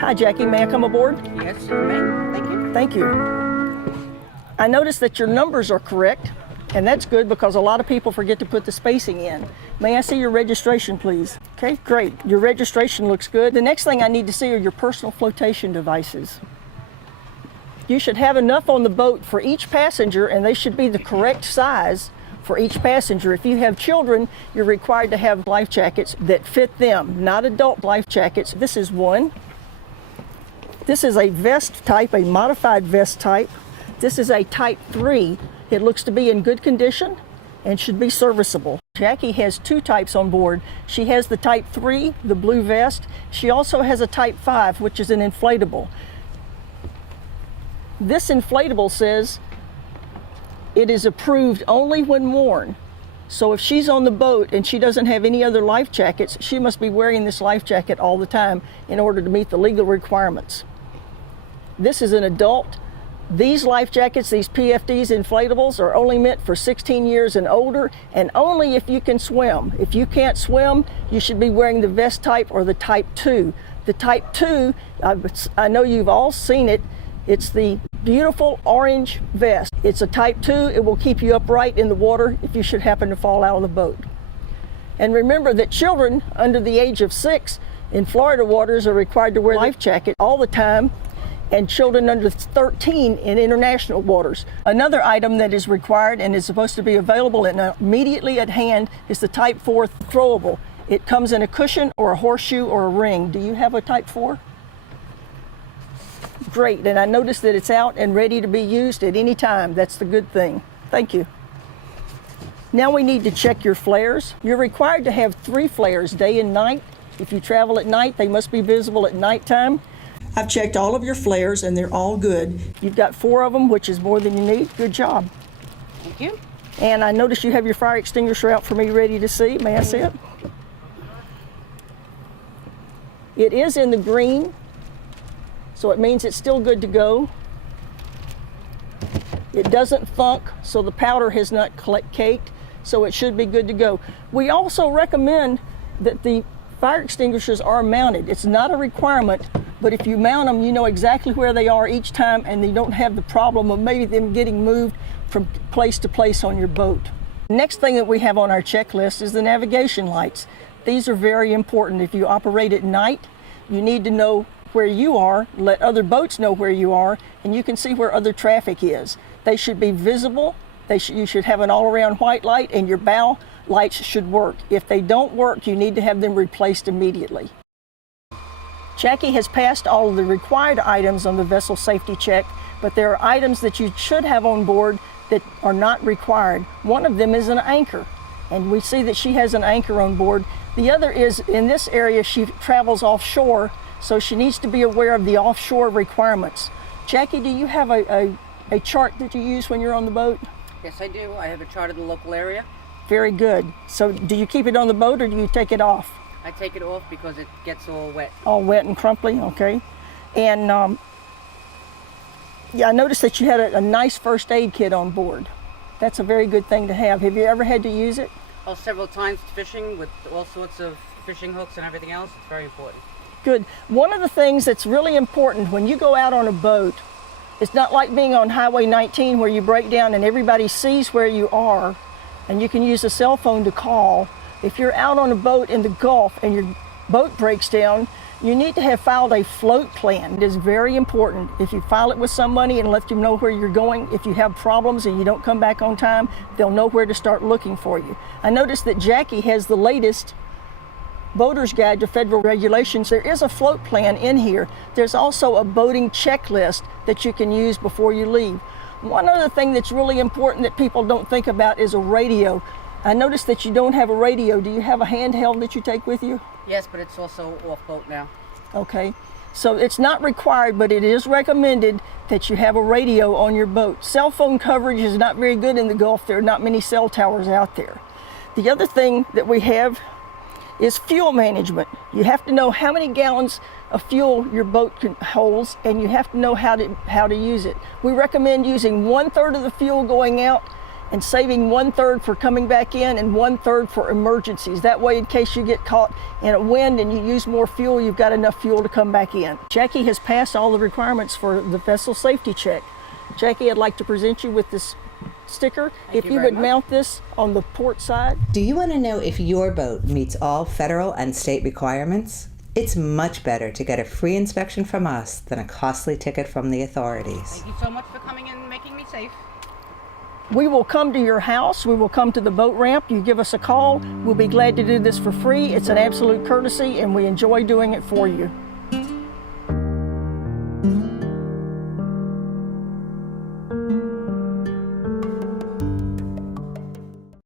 Hi, Jackie. May I come aboard? Yes, you may. Thank you. Thank you. I noticed that your numbers are correct, and that's good because a lot of people forget to put the spacing in. May I see your registration, please? Okay, great. Your registration looks good. The next thing I need to see are your personal flotation devices. You should have enough on the boat for each passenger, and they should be the correct size for each passenger. If you have children, you're required to have life jackets that fit them, not adult life jackets. This is one. This is a vest type, a modified vest type. This is a type 3. It looks to be in good condition and should be serviceable. Jackie has two types on board. She has the type 3, the blue vest. She also has a type 5, which is an inflatable. This inflatable says it is approved only when worn. So if she's on the boat and she doesn't have any other life jackets, she must be wearing this life jacket all the time in order to meet the legal requirements. This is an adult. These life jackets, these PFDs inflatables, are only meant for 16 years and older, and only if you can swim. If you can't swim, you should be wearing the vest type or the type 2. The type 2, I know you've all seen it. It's the beautiful orange vest. It's a type 2. It will keep you upright in the water if you should happen to fall out of the boat. And remember that children under the age of 6 in Florida waters are required to wear life jacket all the time, and children under 13 in international waters. Another item that is required and is supposed to be available and immediately at hand is the type 4 throwable. It comes in a cushion or a horseshoe or a ring. Do you have a type 4? Great, and I noticed that it's out and ready to be used at any time. That's the good thing. Thank you. Now we need to check your flares. You're required to have 3 flares, day and night. If you travel at night, they must be visible at nighttime. I've checked all of your flares and they're all good. You've got 4 of them, which is more than you need. Good job. Thank you. And I noticed you have your fire extinguisher out for me ready to see. May I see it? It is in the green, so it means it's still good to go. It doesn't thunk, so the powder has not caked, so it should be good to go. We also recommend that the fire extinguishers are mounted. It's not a requirement, but if you mount them, you know exactly where they are each time, and you don't have the problem of maybe them getting moved from place to place on your boat. Next thing that we have on our checklist is the navigation lights. These are very important. If you operate at night, you need to know where you are, let other boats know where you are, and you can see where other traffic is. They should be visible. You should have an all-around white light, and your bow lights should work. If they don't work, you need to have them replaced immediately. Jackie has passed all of the required items on the vessel safety check, but there are items that you should have on board that are not required. One of them is an anchor, and we see that she has an anchor on board. The other is, in this area, she travels offshore, so she needs to be aware of the offshore requirements. Jackie, do you have a chart that you use when you're on the boat? Yes, I do. I have a chart of the local area. Very good. So do you keep it on the boat or do you take it off? I take it off because it gets all wet. All wet and crumply, okay. And yeah, I noticed that you had a nice first aid kit on board. That's a very good thing to have. Have you ever had to use it? Oh, several times fishing with all sorts of fishing hooks and everything else. It's very important. Good. One of the things that's really important when you go out on a boat, it's not like being on Highway 19 where you break down and everybody sees where you are and you can use a cell phone to call. If you're out on a boat in the Gulf and your boat breaks down, you need to have filed a float plan. It is very important. If you file it with somebody and let them know where you're going, if you have problems and you don't come back on time, they'll know where to start looking for you. I noticed that Jackie has the latest Boater's Guide to Federal Regulations. There is a float plan in here. There's also a boating checklist that you can use before you leave. One other thing that's really important that people don't think about is a radio. I noticed that you don't have a radio. Do you have a handheld that you take with you? Yes, but it's also off boat now. Okay. So it's not required, but it is recommended that you have a radio on your boat. Cell phone coverage is not very good in the Gulf. There are not many cell towers out there. The other thing that we have is fuel management. You have to know how many gallons of fuel your boat holds, and you have to know how to use it. We recommend using 1/3 of the fuel going out and saving 1/3 for coming back in and 1/3 for emergencies. That way, in case you get caught in a wind and you use more fuel, you've got enough fuel to come back in. Jackie has passed all the requirements for the vessel safety check. Jackie, I'd like to present you with this sticker. If you you very would much. mount this on the port side. Do you want to know if your boat meets all federal and state requirements? It's much better to get a free inspection from us than a costly ticket from the authorities. Thank you so much for coming and making me safe. We will come to your house. We will come to the boat ramp. You give us a call. We'll be glad to do this for free. It's an absolute courtesy, and we enjoy doing it for you.